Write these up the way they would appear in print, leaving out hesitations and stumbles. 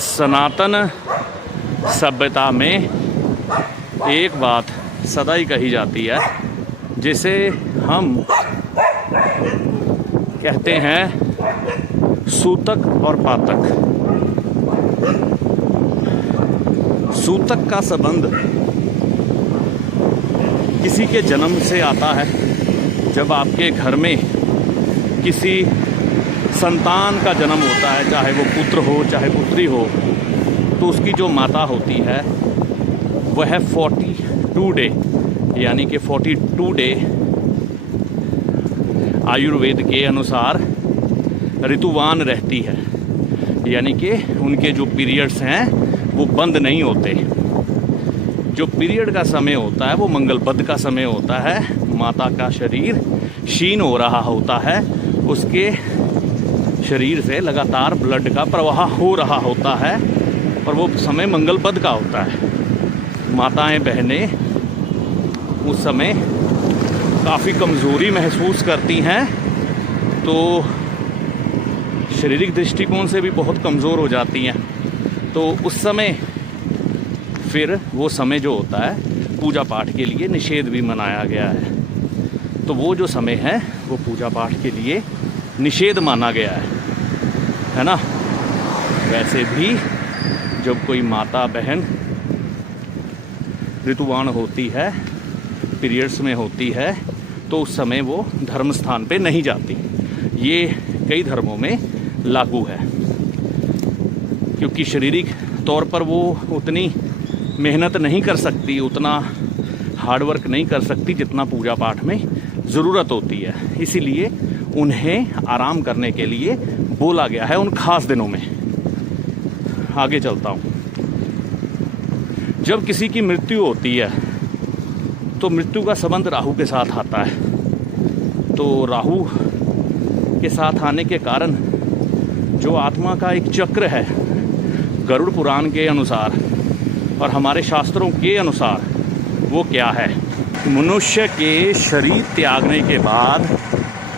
सनातन सभ्यता में एक बात सदा ही कही जाती है, जिसे हम कहते हैं सूतक और पातक। सूतक का संबंध किसी के जन्म से आता है। जब आपके घर में किसी संतान का जन्म होता है, चाहे वो पुत्र हो चाहे पुत्री हो, तो उसकी जो माता होती है वह 42 डे यानी कि 42 डे आयुर्वेद के अनुसार ऋतुवान रहती है, यानी कि उनके जो पीरियड्स हैं वो बंद नहीं होते। जो पीरियड का समय होता है वो मंगलबद्ध का समय होता है। माता का शरीर क्षीण हो रहा होता है, उसके शरीर से लगातार ब्लड का प्रवाह हो रहा होता है और वो समय मंगलबद्ध का होता है। माताएं बहनें उस समय काफ़ी कमज़ोरी महसूस करती हैं, तो शारीरिक दृष्टिकोण से भी बहुत कमज़ोर हो जाती हैं। तो उस समय फिर वो समय जो होता है पूजा पाठ के लिए निषेध भी मनाया गया है। तो वो जो समय है वो पूजा पाठ के लिए निषेध माना गया है ना। वैसे भी जब कोई माता बहन ऋतुवान होती है, पीरियड्स में होती है, तो उस समय वो धर्म स्थान पे नहीं जाती। ये कई धर्मों में लागू है, क्योंकि शारीरिक तौर पर वो उतनी मेहनत नहीं कर सकती, उतना हार्ड वर्क नहीं कर सकती जितना पूजा पाठ में ज़रूरत होती है। इसीलिए उन्हें आराम करने के लिए बोला गया है उन खास दिनों में। आगे चलता हूँ। जब किसी की मृत्यु होती है तो मृत्यु का संबंध राहु के साथ आता है। तो राहु के साथ आने के कारण जो आत्मा का एक चक्र है, गरुड़ पुराण के अनुसार और हमारे शास्त्रों के अनुसार, वो क्या है? मनुष्य के शरीर त्यागने के बाद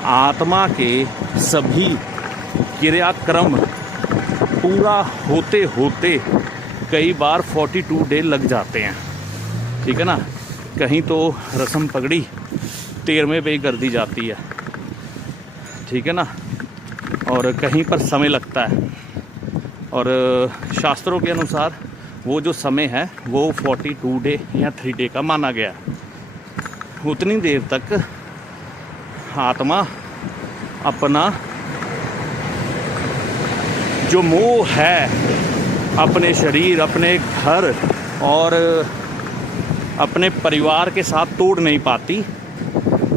आत्मा के सभी क्रियाक्रम पूरा होते होते कई बार 42 डे लग जाते हैं। ठीक है ना। कहीं तो रस्म पगड़ी 13वें पे ही कर दी जाती है, ठीक है ना, और कहीं पर समय लगता है। और शास्त्रों के अनुसार वो जो समय है वो 42 डे या 3 डे का माना गया। उतनी देर तक आत्मा अपना जो मोह है अपने शरीर, अपने घर और अपने परिवार के साथ तोड़ नहीं पाती।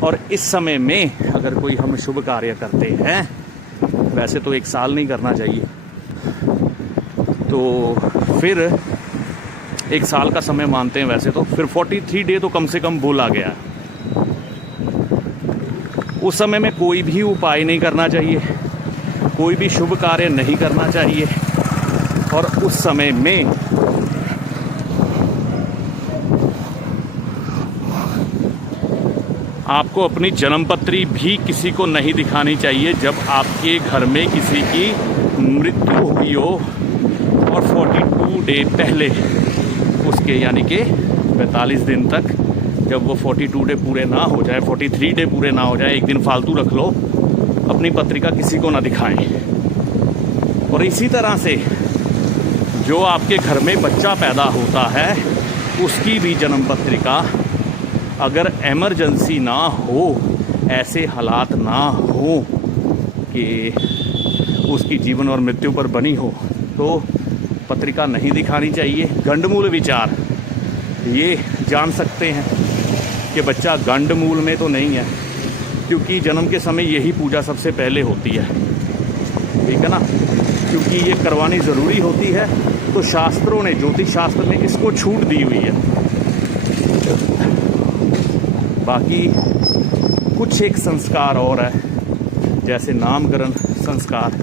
और इस समय में अगर कोई हम शुभ कार्य करते हैं, वैसे तो 1 साल नहीं करना चाहिए, तो फिर 1 साल का समय मानते हैं वैसे तो, फिर 43 डे तो कम से कम बोला गया। उस समय में कोई भी उपाय नहीं करना चाहिए, कोई भी शुभ कार्य नहीं करना चाहिए। और उस समय में आपको अपनी जन्मपत्री भी किसी को नहीं दिखानी चाहिए जब आपके घर में किसी की मृत्यु हुई हो। और 42 डे पहले उसके, यानी कि 42 दिन तक, जब वो 42 डे पूरे ना हो जाए, 43 डे पूरे ना हो जाए, 1 दिन फालतू रख लो, अपनी पत्रिका किसी को ना दिखाएं। और इसी तरह से जो आपके घर में बच्चा पैदा होता है उसकी भी जन्म पत्रिका, अगर इमरजेंसी ना हो, ऐसे हालात ना हो कि उसकी जीवन और मृत्यु पर बनी हो, तो पत्रिका नहीं दिखानी चाहिए। गंडमूल विचार, ये जान सकते हैं कि बच्चा गंडमूल में तो नहीं है, क्योंकि जन्म के समय यही पूजा सबसे पहले होती है। ठीक है ना। क्योंकि ये करवानी ज़रूरी होती है, तो शास्त्रों ने, ज्योतिष शास्त्र ने इसको छूट दी हुई है। बाकी कुछ एक संस्कार और है, जैसे नामकरण संस्कार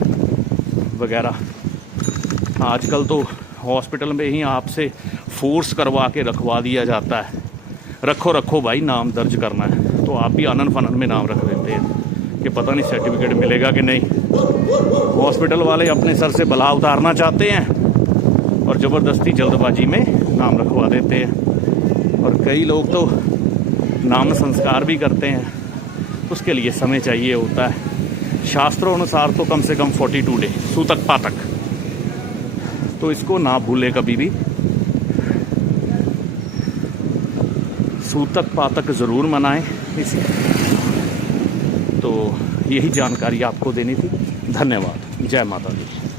वगैरह। आजकल तो हॉस्पिटल में ही आपसे फोर्स करवा के रखवा दिया जाता है, रखो रखो भाई, नाम दर्ज करना है। तो आप भी आनन फानन में नाम रख देते हैं कि पता नहीं सर्टिफिकेट मिलेगा कि नहीं। हॉस्पिटल वाले अपने सर से बला उतारना चाहते हैं और ज़बरदस्ती जल्दबाजी में नाम रखवा देते हैं। और कई लोग तो नाम संस्कार भी करते हैं, उसके लिए समय चाहिए होता है। शास्त्रों अनुसार तो कम से कम 42 डे, सूतक पातक, तो इसको ना भूले कभी भी। सूतक पातक ज़रूर मनाएं इस। तो यही जानकारी आपको देनी थी। धन्यवाद। जय माता दी।